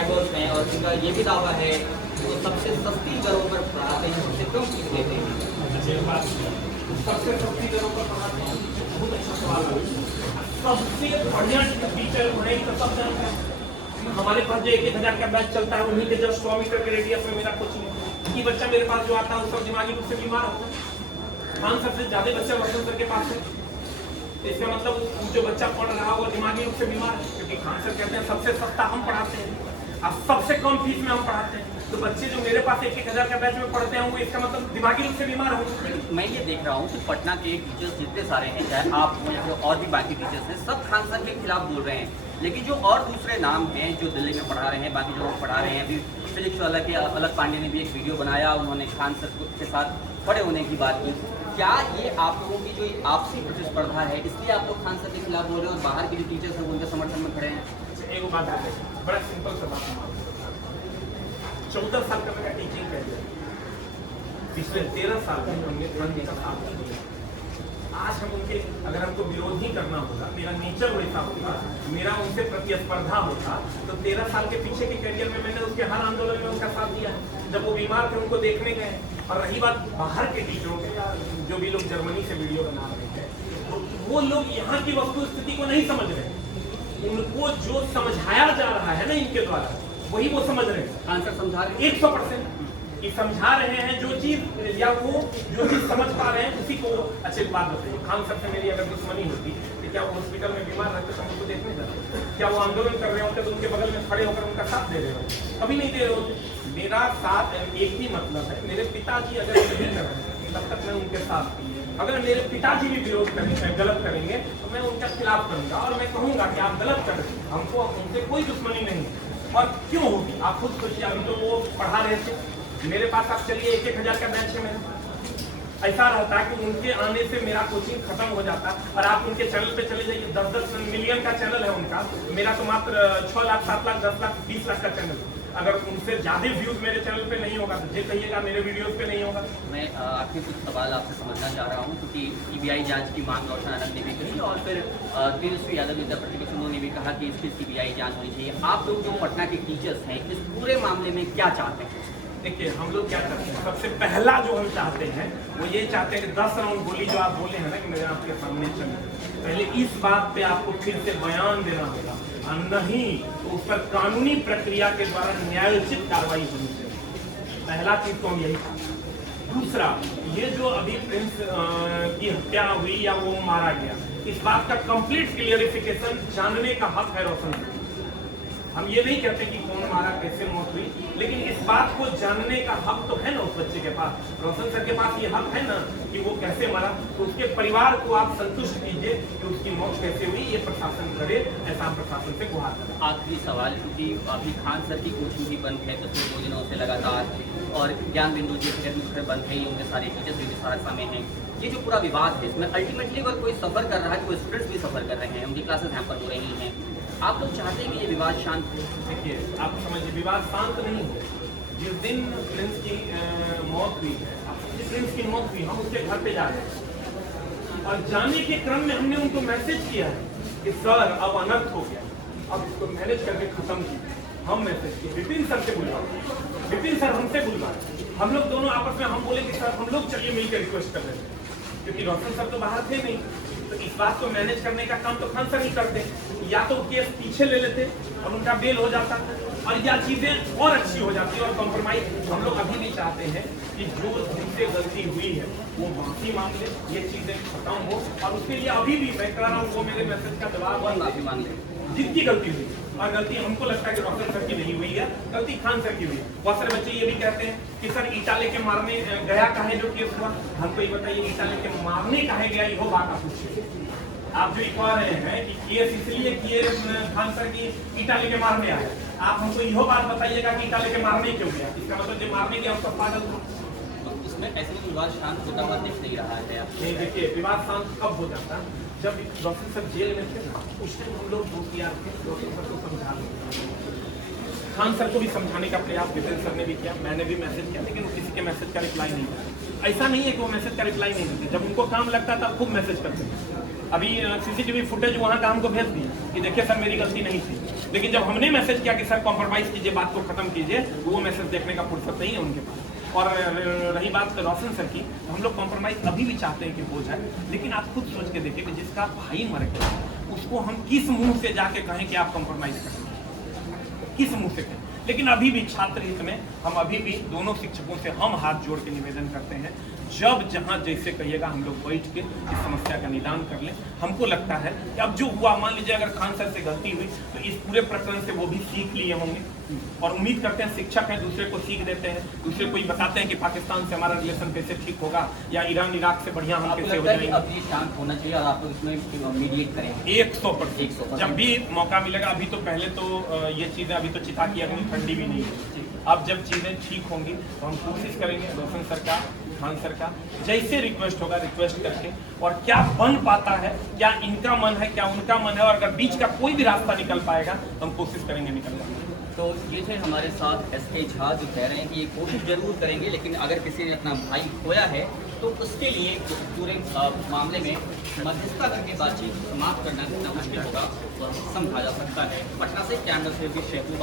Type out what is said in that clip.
Subscribers हैं और उनका ये भी दावा है वो सबसे सस्ती दरों पर पढ़ाते हैं, उससे क्यों फीस लेते हैं? सबसे सस्ती दरों पर पढ़ाते हैं, बहुत अच्छा सवाल है। सबसे बढ़िया टीचर उन्हें तो सब जानते हैं। हमारे पास जो 1,000 का बैच चलता है उन्हीं के जस्ट 100 मीटर के रेडियस में मेरा कोचिंग है। कि बच्चा मेरे पास जो आता है उसका दिमागी रूप से बीमार होता है। खान सबसे ज्यादा बच्चा वसंत सर के पास है, इसका मतलब जो बच्चा पढ़ रहा वो दिमागी रूप से बीमार है, क्योंकि खान सर कहते हैं सबसे सस्ता हम पढ़ाते हैं और सबसे कम फीस में हम पढ़ाते हैं। तो बच्चे जो मेरे पास 1,000 का बैच में पढ़ते हैं वो इसका मतलब दिमागी रूप से बीमार होंगे। मैं ये देख रहा हूँ कि पटना के टीचर्स जितने सारे हैं, चाहे आप हो या फिर और भी बाकी टीचर्स हैं, सब खान सर के खिलाफ बोल रहे हैं। लेकिन जो और दूसरे नाम हैं जो दिल्ली में पढ़ा रहे हैं, बाकी जो लोग पढ़ा रहे हैं, अभी फिजिक्स वाला के अलग पांडे ने भी एक वीडियो बनाया, उन्होंने खान सर के साथ खड़े होने की बात की। क्या ये आप लोगों की जो आपसी प्रतिस्पर्धा है इसलिए आप लोग खान सर के खिलाफ बोल रहे हैं और बाहर के जो टीचर्स हैं उनके समर्थन में खड़े हैं? एक बात है, बड़ा सिंपल सा बात है। 14 साल का मेरा टीचिंग कैरियर, पिछले 13 साल में हमने तुरंत का साथ दिया। आज हम उनके अगर हमको विरोध ही करना होगा, मेरा नेचर वैसा होगा, मेरा उनसे प्रतिस्पर्धा होता, तो 13 साल के पीछे के करियर में मैंने उसके हर आंदोलन में उनका साथ दिया है। जब वो बीमार थे उनको देखने गए। और रही बात बाहर के टीचरों के, जो भी लोग जर्मनी से वीडियो बना रहे हैं, तो वो लोग यहाँ की वस्तु स्थिति को नहीं समझ रहे। उनको जो समझाया जा रहा है ना इनके द्वारा, वही वो समझ रहे हैं। आंसर समझा रहे हैं 100% कि समझा रहे हैं जो चीज, या वो जो चीज समझ पा रहे हैं उसी को। अच्छी बात बताइए, खान सर से मेरी अगर दुश्मनी होती तो क्या वो हॉस्पिटल में बीमार रहते तो उनको देखने जाते? क्या वो आंदोलन कर रहे होते तो उनके बगल में खड़े होकर उनका साथ दे रहे होते? अभी नहीं दे रहे होते। मेरा साथ एक ही मतलब है, मेरे पिताजी अगर नहीं कर रहे हैं तब तक मैं उनके साथ थी। अगर मेरे पिताजी भी विरोध करेंगे, गलत करेंगे, तो मैं उनका खिलाफ करूंगा और मैं कहूंगा कि आप गलत कर रहे हैं, हमको उनसे कोई दुश्मनी नहीं। और क्यों होगी आप खुद सोचिए। अभी तो वो पढ़ा रहे थे मेरे पास, आप चलिए 1,000 का बैच है मेरा। ऐसा रहता है कि उनके आने से मेरा कोचिंग खत्म हो जाता। और आप उनके चैनल पे चले जाइए, 10-10 मिलियन का चैनल है उनका, मेरा तो मात्र 6 लाख, 7 लाख, 10 लाख, 20 लाख का चैनल। अगर उनसे ज्यादा व्यूज मेरे चैनल पे नहीं होगा तो ये कहिएगा मेरे वीडियोस पे नहीं होगा। मैं आखिर कुछ सवाल आपसे समझना चाह रहा हूँ, क्योंकि सीबीआई जांच की मांग रोशन आनंद ने भी की और फिर तेजस्वी यादव नेता प्रतिपक्ष उन्होंने भी कहा कि इसकी सीबीआई जांच होनी चाहिए। आप लोग जो पटना के टीचर्स हैं इस पूरे मामले में क्या चाहते हैं? देखिए, हम लोग क्या करते हैं, सबसे पहला जो हम चाहते हैं वो ये चाहते हैं कि 10 राउंड गोली जो आप बोले हैं ना कि मेरे आपके सामने चले, पहले इस बात पे आपको फिर से बयान देना होगा, और नहीं तो उस पर कानूनी प्रक्रिया के द्वारा न्यायोचित कार्रवाई होनी चाहिए। पहला चीज तो हम यही चाहते। दूसरा, ये जो अभी प्रिंस की हत्या हुई या वो मारा गया, इस बात का कंप्लीट क्लियरिफिकेशन जानने का हक है रोशन। हम ये नहीं कहते कि कौन मारा, कैसे मौत हुई, लेकिन इस बात को जानने का हक तो है ना उस बच्चे के पास। रोशन सर के पास ये हक है ना कि वो कैसे मरा, तो उसके परिवार को आप संतुष्ट कीजिए कि उसकी मौत कैसे हुई, ये प्रशासन करे, ऐसा हम प्रशासन से गुहार करें। आखिरी सवाल, क्योंकि अभी खान सर की कोचिंग भी बंद है पिछले 2 दिनों से लगातार, और ज्ञान बिंदु जी फिर बंद है, उनके सारे टीचर्स भी सहरसा में हैं। ये जो पूरा विवाद है इसमें अल्टीमेटली अगर कोई सफर कर रहा है, कोई स्टूडेंट्स भी सफर कर रहे हैं, उनकी क्लासेस हैम्पर हो रही हैं, आप लोग चाहते हैं कि ये विवाद शांत हो? देखिए, आप समझिए, विवाद शांत नहीं हो। जिस दिन प्रिंस की मौत हुई है, जिस प्रिंस की मौत हुई, हम उसके घर पे जा रहे हैं और जाने के क्रम में हमने उनको मैसेज किया है कि सर अब अनर्थ हो गया, अब इसको मैनेज करके खत्म कीजिए। हम मैसेज किए, विपिन सर से बुलवाए, विपिन सर हमसे बुलवाए, हम लोग दोनों आपस में हम बोले कि सर हम लोग चलिए मिलकर रिक्वेस्ट कर रहे थे, क्योंकि रोशन सर तो बाहर थे नहीं, तो इस बात को मैनेज करने का काम तो खान सर ही करते। या तो केस पीछे ले लेते और उनका बेल हो जाता, और या चीजें और अच्छी हो जाती और कॉम्प्रोमाइज। हम लोग अभी भी चाहते हैं कि जो जिनसे गलती हुई है वो माफी मांग ले, ये चीजें खत्म हो, और उसके लिए अभी भी मैं कह रहा हूँ वो मेरे मैसेज का जवाब और माफी मांग ले। जिनकी गलती हुई, और गलती हमको लगता है कि डॉक्टर सर की नहीं हुई है, गलती खान सर की हुई है। बहुत सारे बच्चे ये भी कहते हैं कि सर ईटा लेके मारने गया काहे जो केस हुआ, हमको ये बताइए ईटा लेके मारने काहे गया, ये बात आप पूछिए। आप जो कह रहे हैं कि केस इसलिए किए खान सर की ईटा लेके मारने आए, आप हमको यह बात बताइएगा कि ईटा लेके मारने क्यों गया, इसका मतलब जो मारने गया उसका पागल था। तो उसमें ऐसे में विवाद शांत होता हुआ दिख नहीं रहा है। नहीं, देखिए, विवाद शांत कब हो जाता, जब डॉक्टर सर जेल में थे ना, उस टाइम हम लोग दोस्तियार थे, डॉक्टर सर को समझा रहे, खान सर को भी समझाने का प्रयास विपिन सर ने भी किया, मैंने भी मैसेज किया, लेकिन वो किसी के मैसेज का रिप्लाई नहीं किया। ऐसा नहीं है कि वो मैसेज का रिप्लाई नहीं करते, जब उनको काम लगता था खूब मैसेज करते थे। अभी सीसीटीवी फुटेज वहाँ का हमको भेज दिया कि देखिए सर मेरी गलती नहीं थी, लेकिन जब हमने मैसेज किया कि सर कॉम्प्रोमाइज कीजिए, बात को खत्म कीजिए, वो मैसेज देखने का फुर्सत नहीं है उनके पास। और रही बात रोशन सर की, तो हम लोग कॉम्प्रोमाइज अभी भी चाहते हैं कि हो जाए, लेकिन आप खुद सोच के देखिए कि जिसका भाई मर गया उसको हम किस मुंह से जाके कहें कि आप कॉम्प्रोमाइज करें, किस मुंह से कहें। लेकिन अभी भी छात्र हित में हम अभी भी दोनों शिक्षकों से हम हाथ जोड़ के निवेदन करते हैं, जब जहां जैसे कहिएगा हम लोग बैठ के इस समस्या का निदान कर लें। हमको लगता है कि अब जो हुआ, मान लीजिए अगर खान सर से गलती हुई तो इस पूरे प्रकरण से वो भी सीख लिए होंगे, और उम्मीद करते हैं शिक्षक हैं दूसरे को सीख देते हैं, दूसरे को बताते हैं कि पाकिस्तान से हमारा रिलेशन कैसे ठीक होगा, या ईरान इराक से बढ़िया हम कैसे हो जाएंगे। अब ये शांत होना चाहिए और आप लोग इसमें मीडिएट करेंगे 100%। जब भी मौका मिलेगा, अभी तो पहले तो ये चीज़ें अभी तो चिता की अग्नि ठंडी भी नहीं है, अब जब चीज़ें ठीक होंगी तो हम कोशिश करेंगे रोशन सर का, खान सर का जैसे रिक्वेस्ट होगा रिक्वेस्ट करके, और क्या बन पाता है, क्या इनका मन है, क्या उनका मन है, और अगर बीच का कोई भी रास्ता निकल पाएगा तो हम कोशिश करेंगे निकलने। तो ये थे हमारे साथ एसके झा, जो कह रहे हैं कि ये कोशिश जरूर करेंगे, लेकिन अगर किसी ने अपना भाई खोया है तो उसके लिए पूरे मामले में मध्यस्थता करके बातचीत समाप्त करना कितना मुश्किल होगा और समझा जा सकता है। पटना से कैमरा से भी शेखू।